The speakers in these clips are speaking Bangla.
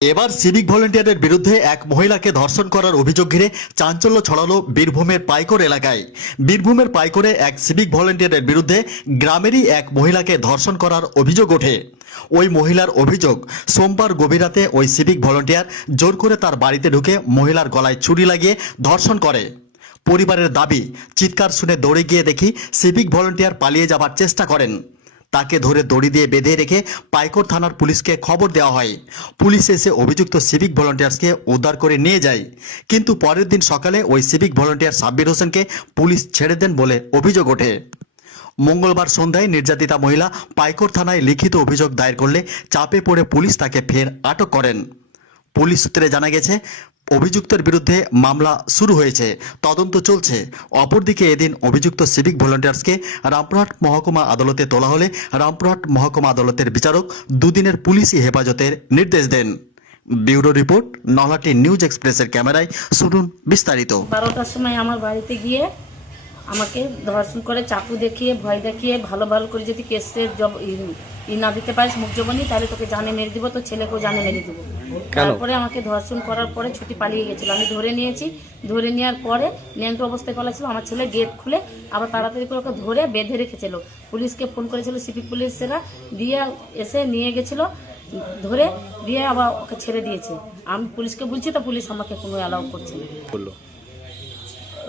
এবার সিভিক ভলেন্টিয়ারের বিরুদ্ধে এক মহিলাকে ধর্ষণ করার অভিযোগ ঘিরে চাঞ্চল্য ছড়ালো বীরভূমের পাইকর এলাকায়। বীরভূমের পাইকরে এক সিভিক ভলেন্টিয়ারের বিরুদ্ধে গ্রামেরই এক মহিলাকে ধর্ষণ করার অভিযোগ ওঠে। ওই মহিলার অভিযোগ, সোমবার গভীর রাতে ওই সিভিক ভলেন্টিয়ার জোর করে তার বাড়িতে ঢুকে মহিলার গলায় ছুরি লাগিয়ে ধর্ষণ করে। পরিবারের দাবি, চিৎকার শুনে দৌড়ে গিয়ে দেখি সিভিক ভলেন্টিয়ার পালিয়ে যাবার চেষ্টা করেন। তাকে ধরে দড়ি দিয়ে বেঁধে রেখে পাইকর থানার পুলিশকে খবর দেওয়া হয়। পুলিশ এসে অভিযুক্ত সিভিক ভলেন্টিয়ার্সকে উদ্ধার করে নিয়ে যায়, কিন্তু পরের দিন সকালে ওই সিভিক ভলেন্টিয়ার সাব্বির হোসেনকে পুলিশ ছেড়ে দেন বলে অভিযোগ ওঠে। মঙ্গলবার সন্ধ্যায় নির্যাতিতা মহিলা পাইকর থানায় লিখিত অভিযোগ দায়ের করলে চাপে পড়ে পুলিশ তাকে ফের আটক করেন। পুলিশ সূত্রে জানা গেছে, অভিযুক্তের বিরুদ্ধে মামলা শুরু হয়েছে, তদন্ত চলছে। অপরদিকে এদিন অভিযুক্ত সিভিক ভলেন্টিয়ার্সকে রামপুরহাট মহকুমা আদালতে তোলা হলে রামপুরহাট মহকুমা আদালতের বিচারক দুদিনের পুলিশি হেফাজতের নির্দেশ দেন। ব্যুরো রিপোর্ট, নলহাটি নিউজ এক্সপ্রেসের ক্যামেরায় শুনুন বিস্তারিত। 12টার সময় আমার বাড়িতে গিয়ে আমাকে ধর্ষণ করে, চাকু দেখিয়ে, ভয় দেখিয়ে, ভালো করে যদি কেসের না দিতে পারিস মুখ জবানি, তাহলে তোকে জানে মেরে দিব, তো ছেলেকেও জানে মেরে দিব। তারপরে আমাকে ধর্ষণ করার পরে ছুটি পালিয়ে গেছিল। আমি ধরে নিয়েছি, ধরে নেওয়ার পরে ন্যাংটো অবস্থায় পালাচ্ছিল। আমার ছেলে গেট খুলে আবার তাড়াতাড়ি করে ওকে ধরে বেঁধে রেখেছিল। পুলিশকে ফোন করেছিল, সিপি পুলিশেরা দিয়ে এসে নিয়ে গেছিল, ধরে দিয়ে আবার ওকে ছেড়ে দিয়েছে। আমি পুলিশকে বলছি, তো পুলিশ আমাকে কোনো অ্যালাউ করছে না।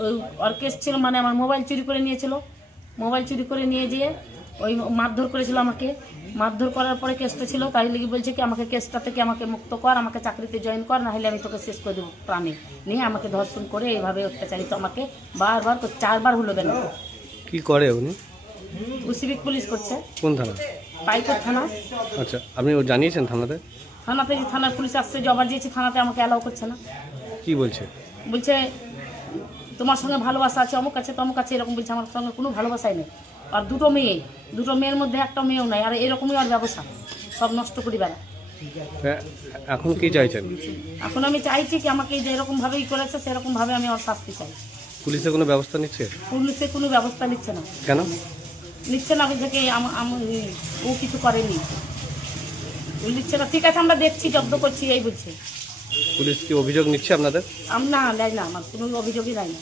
ওই অর্কেস্ট ছিল, মানে আমার মোবাইল চুরি করে নিয়েছিল। মোবাইল চুরি করে নিয়ে যেয়ে ওই মারধর করেছিল আমাকে। মারধর করার পরে কেসটা ছিল, তাই লেগে বলছে কি আমাকে কেসটা থেকে আমাকে মুক্ত কর, আমাকে চাকরিতে জয়েন কর, না হলে আমি তোকে শেষ করে দেবো প্রাণে। নিয়ে আমাকে ধর্ষণ করে এইভাবে অত্যাচারিত আমাকে বারবার 4বার হলো। কেন কি করে উনি? সিভিক পুলিশ করছে। কোন থানা? পাইকর থানা। আচ্ছা, আপনি ও জানিয়েছেন থানাতে? থানাতে থানার পুলিশ আসছে, জবাব দিয়েছে, থানাতে আমাকে অ্যালাউ করছে না। কি বলছে? বলছে তোমার সঙ্গে ভালোবাসা আছে, অমুক আছে, তমুক আছে, এরকম বলছে। আমার সঙ্গে কোনো ভালোবাসাই নেই। আর দুটো মেয়ের মধ্যে একটা মেয়েও নাই। আর এরকমই আর ব্যবসা, সব নষ্ট করি বেড়া। এখন কি চাইছেন? এখন আমি চাইছি কি আমাকে যে এরকম ভাবেই করেছে সেরকম ভাবে আমি ওর শাস্তি চাই। পুলিশে কোনো ব্যবস্থা নিচ্ছে? পুলিশে কোনো ব্যবস্থা নিচ্ছে না। কেন নিচ্ছে না? বলছে কি ও কিছু করেনি, নিচ্ছে না। ঠিক আছে, আমরা দেখছি, জব্দ করছি, এই বলছে। পুলিশ কি অভিযোগ নিচ্ছে আপনাদের? না, নেয় না, আমার কোনো অভিযোগই নাই না।